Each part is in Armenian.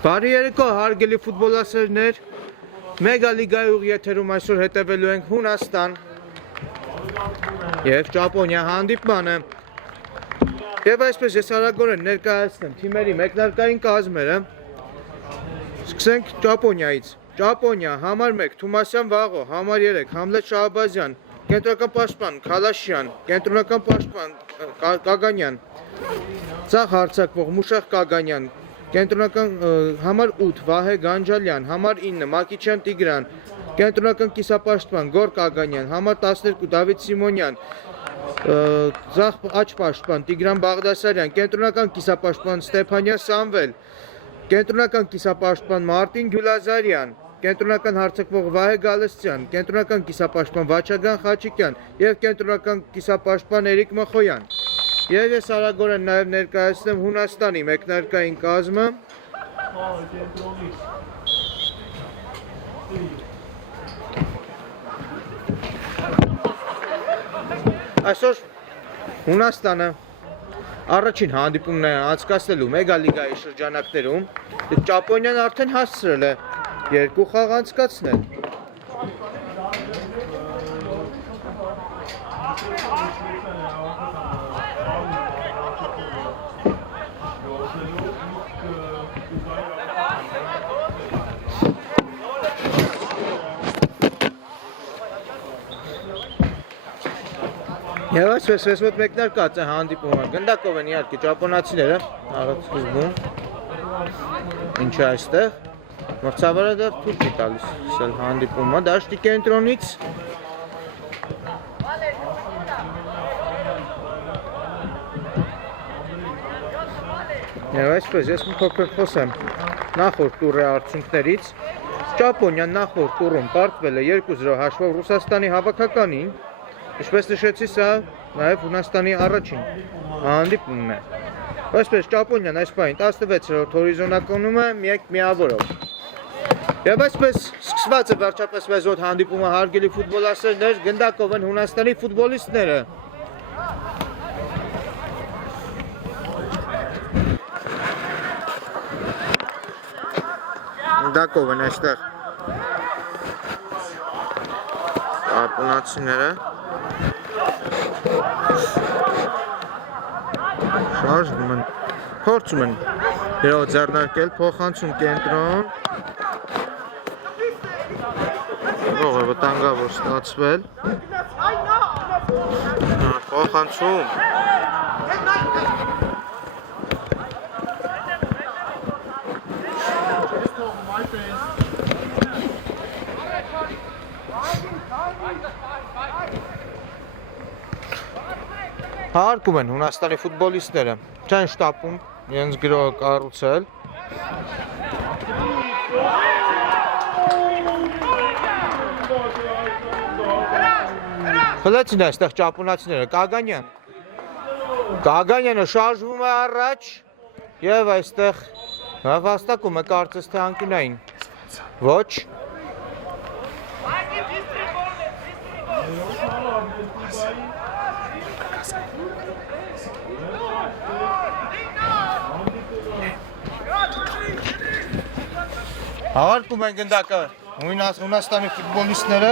Բարի երեկո հարգելի ֆուտբոլասերներ, մեգա լիգայի ուղիեթերում այսօր հետևելու ենք Հունաստան և Ճապոնիա հանդիպմանը և այսպես ես արագորեն ներկայացնեմ թիմերի մեկնարկային կազմերը։ Սկսենք Ճապոնիայից։ Ճապոնիա համար 1 Թումասյան Վաղո, համար 3 Համլետ Շահաբազյան, կենտրոնական պաշտպան Քալաշյան, կենտրոնական պաշտպան Կագանյան, ցախ հարձակվող Մուշեղ Կագանյան, կենտրոնական համար 8 Վահե Գանջալյան, համար 9 Մակիչյան Տիգրան, կենտրոնական կիսապաշտպան Գոր Կագանյան, համար 12 Դավիթ Սիմոնյան, ցախ աճպաշտպան Տիգրան Բաղդասարյան, կենտրոնական կիսապաշտպան Ստեփանյան Սամվել, կենտրոնական կիսապաշտպան Մարտին Գյուլազարյան, կենտրոնական հարձակվող Վահե Գալստյան, կենտրոնական կիսապաշտպան Վաչագան Խաչիկյան և կենտրոնական կիսապաշտպան Էրիկ Մխոյան։ Եվ ես արագորեն նաև ներկայացնեմ Հունաստանի մեկնարկային կազմը։ Այսօր Հունաստանը առաջին հանդիպումն է անցկացնելու մեգա լիգայի շրջանակներում, Ճապոնիան արդեն հասցրել է 2 խաղ անցկացնել։ Եվ այսպես մոտ մեկնարկած է հանդիպումը, գնդակով են իհարկե ճապոնացիները առաջ ինչ է այստեղ, մրցավարը դեռ թուրք է տալիս սել հանդիպումը, դաշտի կենտրոնից Եվ այսպես ես մի փոքր խոսեմ նախորդ տուրի արդյունքներից, Ճապոնիան նախորդ տուրում պարտվել է 2-0 հաշվով Ռուսաստանի հավաքականին, ինչպես նշեցի, սա նաև Հունաստանի առաջին հանդիպումն է։ Այսպես Ճապոնիան այս պահին 16-րդ հորիզոնականում է մեկ միավորով։ Եվ այսպես սկսված է վերջապես մեզ մոտ հանդիպումը հարգելի ֆուտբոլասերներ, գնդակով են Հունաստանի ֆուտբոլիստները։ Գնդակով են այստեղ ճապոնացիները։ Շարժվում են, փորձում են իրավ ձեռնարկել, փոխանցում կենտրոն, ող է վտանգավոր ստացվել, փոխանցում, հարկում են Հունաստանի ֆուտբոլիստները, չեն շտապում իրենց գրողը կառուցել։ Խլեցին այստեղ ճապոնացիները, Կագանյանը շարժվում է առաջ և այստեղ վաստակում է կարծես թե անկյունային, ոչ։ Հարկում են գնդակը Հունաստանի ֆուտբոլիստները։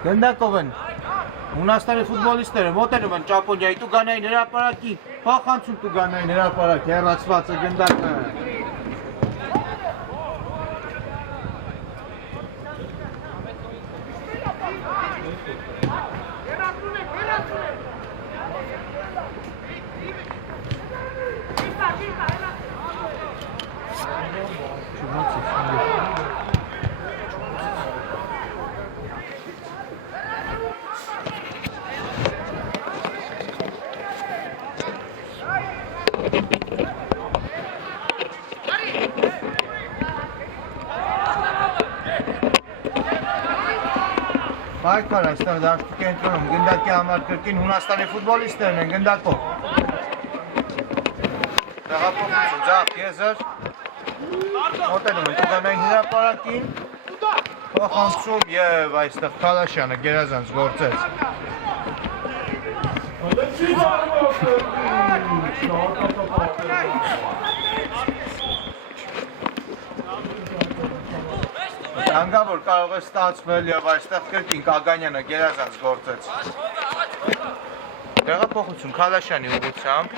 Գնդակով են Հունաստանի ֆուտբոլիստները, մոտենում են Ճապոնիայի Տուգանային հրապարակի, փոխանցում Տուգանային հրապարակ, հեռացված է գնդակը։ Պայքար այստեղ դաշտի կենտրոնում, գնդակի համար կրկին Հունաստանի ֆուտբոլիստներն են գնդակով։ Տեղափոխություն ձախ եզր մոտենում են տուգանային հրապարակին փոխանցում և այստեղ Քալաշյանը գերազանց գործեց Հանգավոր կարող է ստացվել և այստեղ կրկին Կագանյանը գերազանց գործեց Տեղափոխություն Քալաշյանի ուղղությամբ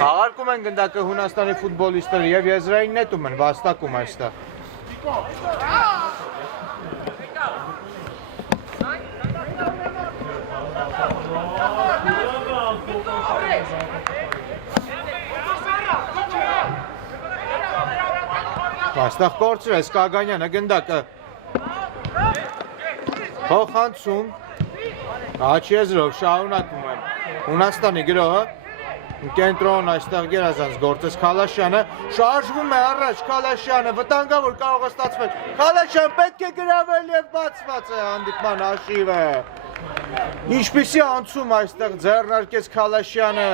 Աղարկում են գնդակը Հունաստանի ֆուտբոլիստները և եզրային նետում են, վաստակում այստեղ Այստեղ կորցրեց Կագանյանը գնդակը Փոխանցում Աչ եզրով շարունակում են Հունաստանի գրոհը Կենտրոն այստեղ գերազանց գործեց Քալաշյանը շարժվում է առաջ Քալաշյանը վտանգավոր կարող է ստացվել Քալաշյան պետք է գրավել և բացված է հանդիպման հաշիվը Ինչպիսի անցում այստեղ ձեռնարկեց Քալաշյանը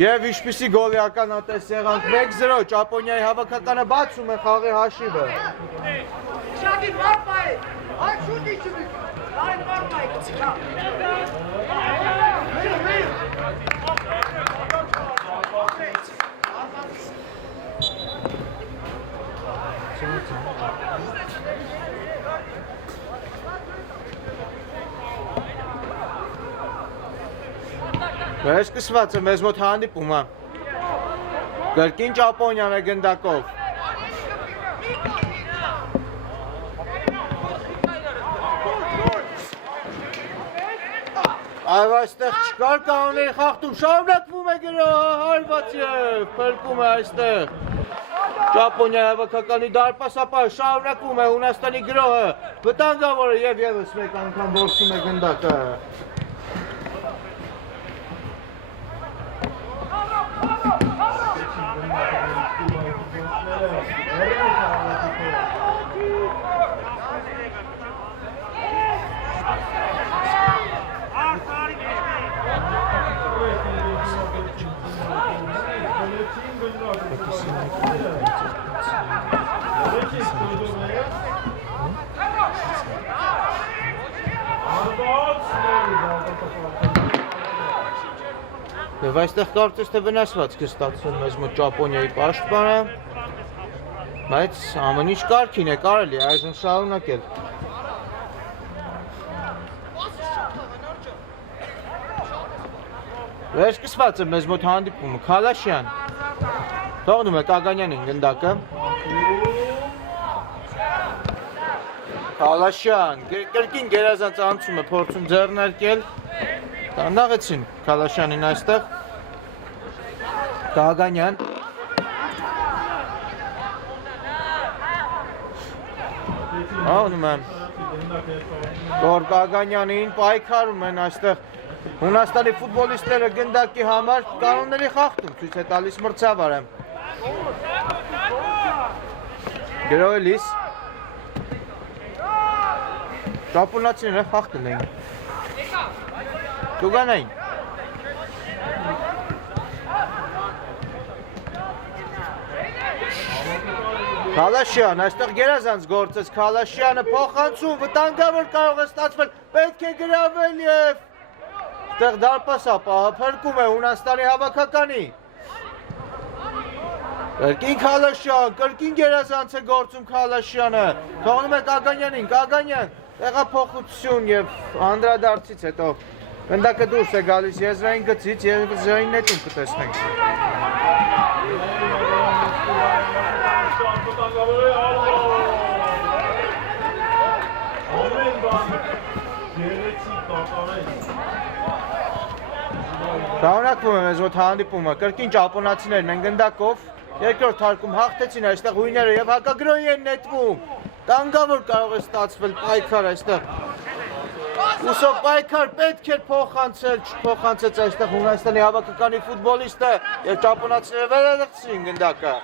և ինչպիսի գոլի ականատես եղանք 1-0 Ճապոնիայի հավաքականը բացում է խաղի հաշիվը Վերսկսված է մեզ մոտ հանդիպումը Կրկին Ճապոնիան է գնդակով Այվ այստեղ չկար կանոնների խախտում շարունակվում է գրոհը հարված և փրկում է այստեղ Ճապոնիայի հավաքականի դարպասապահը շարունակվում է Հունաստանի գրոհը վտանգավորը և ևս մեկ անգամ որսում է գնդակը Եվ այստեղ կարծես թե վնասված կստացվեն մեզ մոտ Ճապոնիայի պաշտպանը, բայց ամեն ինչ կարգին է կարելի այժմ շարունակել։ Վերսկսված է մեզ մոտ հանդիպումը Քալաշյան, թողնում է Կագանյանին գնդակը։ Քալաշյան, կրկին գերազանց անցում է փորձում ձեռնարկել Տանդաղեցին Քալաշյանին այստեղ Կագանյան Անում եմ Որ Կագանյանին պայքարում են այստեղ Հունաստանի ֆուտբոլիստները գնդակի համար կանոնների խախտում ցույց է տալիս մրցավարը Գրոհելիս Ճապոնացիները խախտում էին Տուգանային Քալաշյան, այստեղ գերազանց գործեց Քալաշյանը փոխանցում, վտանգավոր կարող է ստացվել, պետք է գրավել և այստեղ դարպասապահը փրկում է Հունաստանի հավաքականի Կրկին Քալաշյան, կրկին գերազանց է գործում Քալաշյանը թողնում է Կագանյանին, Կագանյան տեղափոխություն և անդրադարձից հետո Գնդակը դուրս է գալիս եզրային գծից և եզրային նետում կտեսնենք Շարունակվում է մեզ մոտ հանդիպումը, կրկին ճապոնացիներն են գնդակով, երկրորդ հարկում հաղթեցին այստեղ հույները և հակագրոհի են նետվում Տանգավոր կարող է ստացվել պայքար այստեղ։ Ուսով պայքար պետք էր փոխանցել, չփոխանցեց այստեղ Հունաստանի հավաքականի ֆուտբոլիստը եւ ճապոնացիները վերադարձին գնդակը։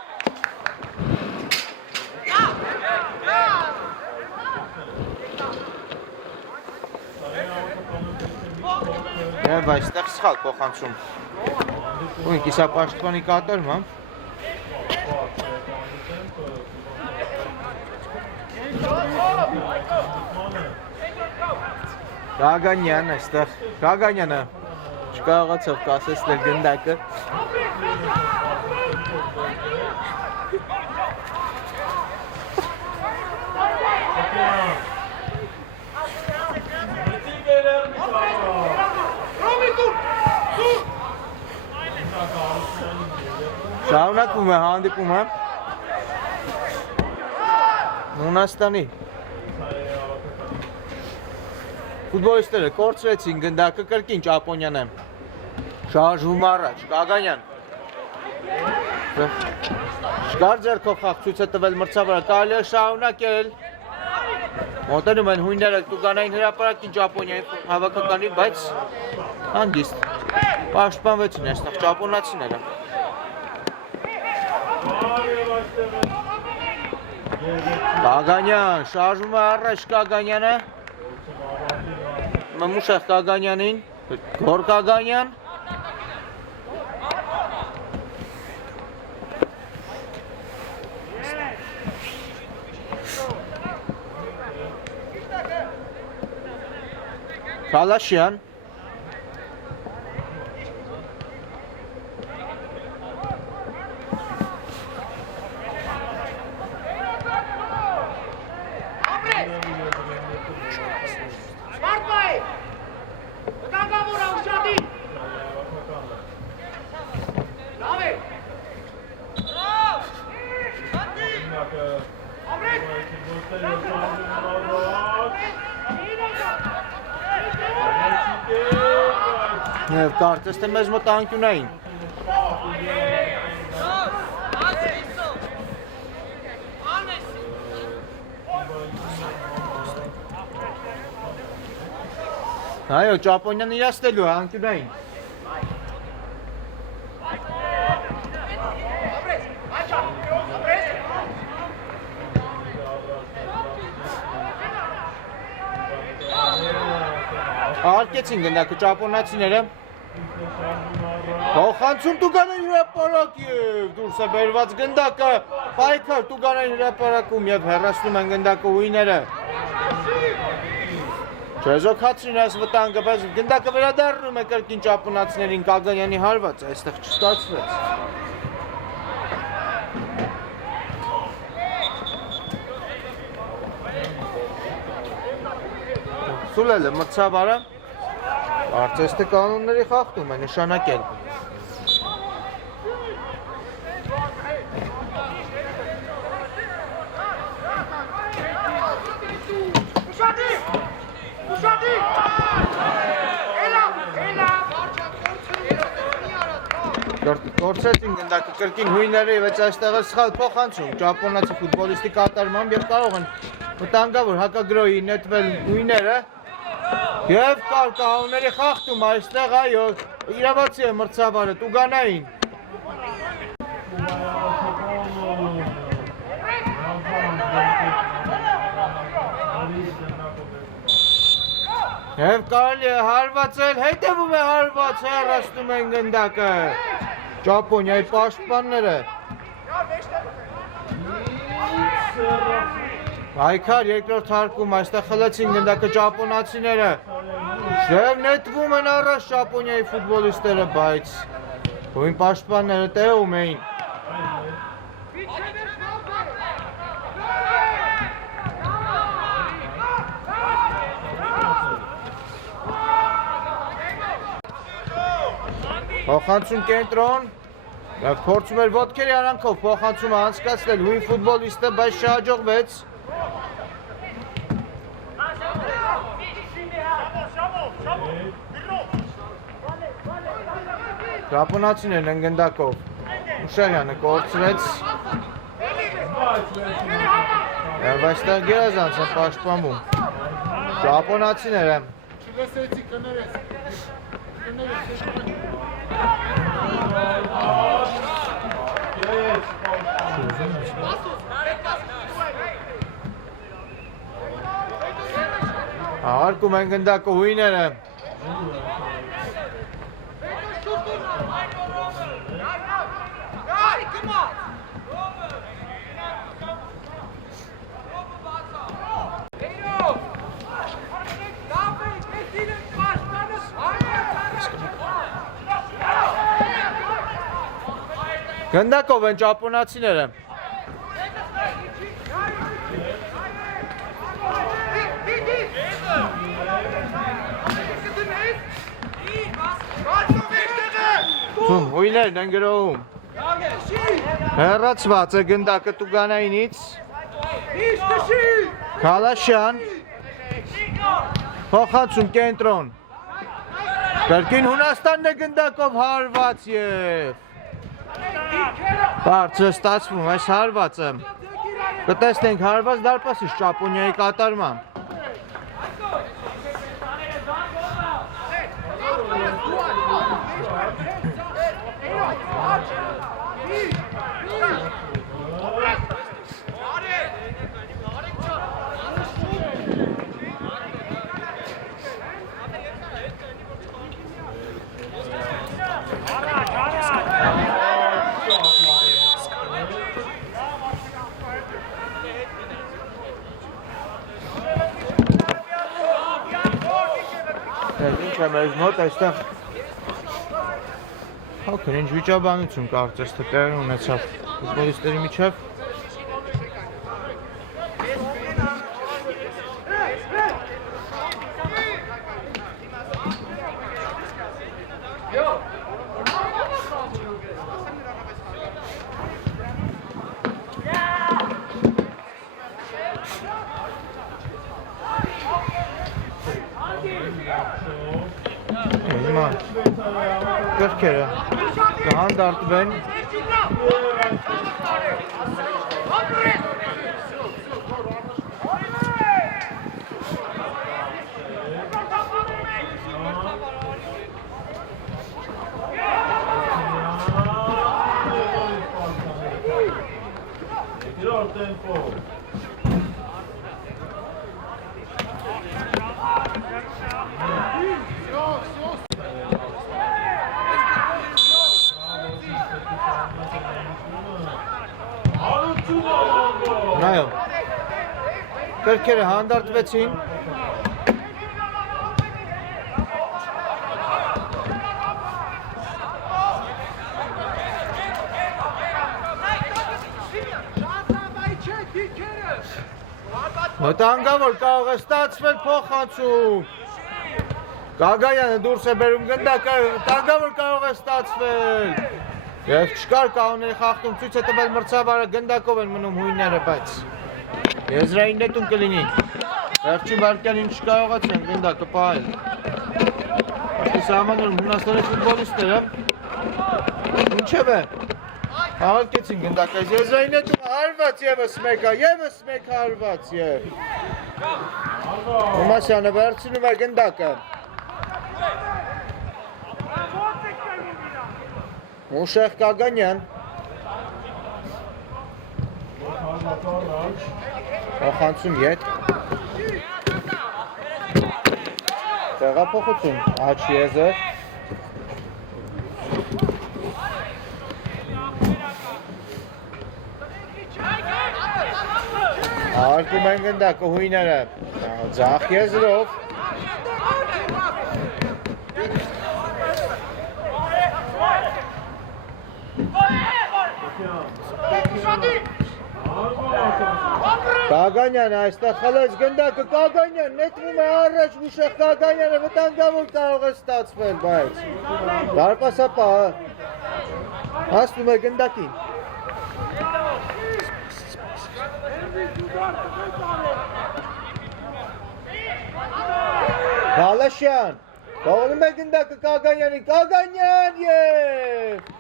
Եվ այստեղ սխալ փոխանցում։ Ույն կիսապաշտպանի կատարում, հա։ Գագանյան այստեղ, Գագանյանը չկարողացավ կասեցնել գնդակը։ Շարունակվում է հանդիպումը Հունաստանի ֆուտբոլիստները կորցրեցին գնդակը կրկին ճապոնյանը շարժվում առաջ Գագանյան շկար ձեռքով խաղ ցույց է տվել մրցավարը կարելի է շարունակել մոտենում են հույները տուգանային հրապարակին ճապոնիայի հավաքականի բայց հանգիստ պաշտպանվեցին այստեղ ճապոնացիները Գագանյան շարժվում է առաջ Գագանյանը Մմուշեղ Գագանյանին Գոր Գագանյան Քալաշյան Եվ կարծես թե մեզ մոտ անկյունային Այո, ճապոնյան իրացնելու է անկյունային Արկեցին գնդակը ճապոնացիները Փոխանցում տուգանային հրապարակ և դուրս է բերված գնդակը պայքար տուգանային հրապարակում և հեռացնում են գնդակը հույները Չեզոքացրին այս վտանգը, բայց գնդակը վերադառնում է կրկին ճապոնացիներին Գագանյանի հարված, այստեղ չստացվեց Սուլել է մրցավարը Կարծես թե կանոնների խախտում է նշանակել Կորցեցին գնդակը կրկին հույները և այս այստեղ է սխալ փոխանցում ճապոնացի ֆուտբոլիստի կատարմամբ և կարող են վտանգավոր հակագրոհի նետվել հույները և կար կանոնների խախտում այստեղ այո իրավացի է մրցավարը տուգանային Եվ կարելի է հարվածել, հետևում է հարված, հեռացնում են գնդակը Ճապոնիայի պաշտպանները Պայքար երկրորդ հարկում, այստեղ խլեցին գնդակը ճապոնացիները Եվ նետվում են առաջ Ճապոնիայի ֆուտբոլիստները, բայց հույն պաշտպանները տեղում էին Փոխանցում կենտրոն Փորձում էր ոտքերի արանքով փոխանցումը անցկացնել հույն ֆուտբոլիստը, բայց չհաջողվեց Ճապոնացիներն են գնդակով Ուշարյանը կորցրեց Եվ այստեղ գերազանց են պաշտպանվում ճապոնացիները։ Չլսեցի կներես։ Արկում են գնդակահույները։ Գնդակով են ճապոնացիները։ Հույներն են գրոհում։ Հեռացված է գնդակը Տուգանայինից։ Քալաշյան։ Փոխանցում կենտրոն։ Կրկին Հունաստանն է գնդակով հարված և բարձր ստացվում այս հարվածը։ Կտեսնենք հարված դարպասից Ճապոնիայի կատարմամբ։ Ինչ է մեզ մոտ այստեղ հոգր ինչ վիճաբանություն կարծես թե տեղի ունեցավ ֆուտբոլիստերի միջև։ Կրքերը կհանդարտվեն Նայո, կրքերը հանդարտվեցին, վտանգավոր կարող է ստացվել փոխանցում, Գագայանը դուրս է բերում գնդակը, վտանգավոր կարող է ստացվել և չկար կանոնների խախտում ցույց է տվել մրցավարը գնդակով են մնում հույները, բայց եզրային նետում կլինի։ Վերջին վայրկյանին չկարողացան գնդակը պահել։ Սահմաններում Հունաստանի ֆուտբոլիստները ինչևէ հաղորդեցին գնդակը, եզրային նետում հարված ևս մեկը հարված և Թոմասյանը վերցնում է գնդակը։ Մուշեղ Կագանյան փոխանցում ետ տեղափոխություն աչ եզր արկում են գնդակը հույները ձախ եզրով Կագանյանը այստեղ խլեց գնդակը, Կագանյան նետվում է առաջ, Մուշեղ Կագանյանը վտանգավոր կարող է ստացվել, բայց դարպասապահը հասնում է գնդակին։ Քալաշյան թողնում է գնդակը Կագանյանին, Կագանյան և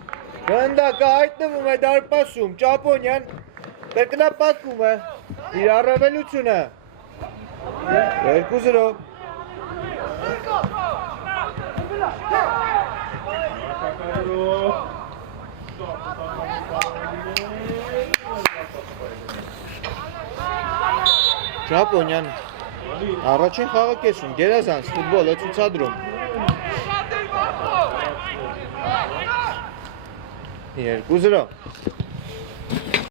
գնդակը հայտնվում է դարպասում, Ճապոնիան կրկնապատկում է իր առավելությունը 2-0 Ճապոնիան առաջին խաղը կեսում գերազանց ֆուտբոլ է ցուցադրում 2-0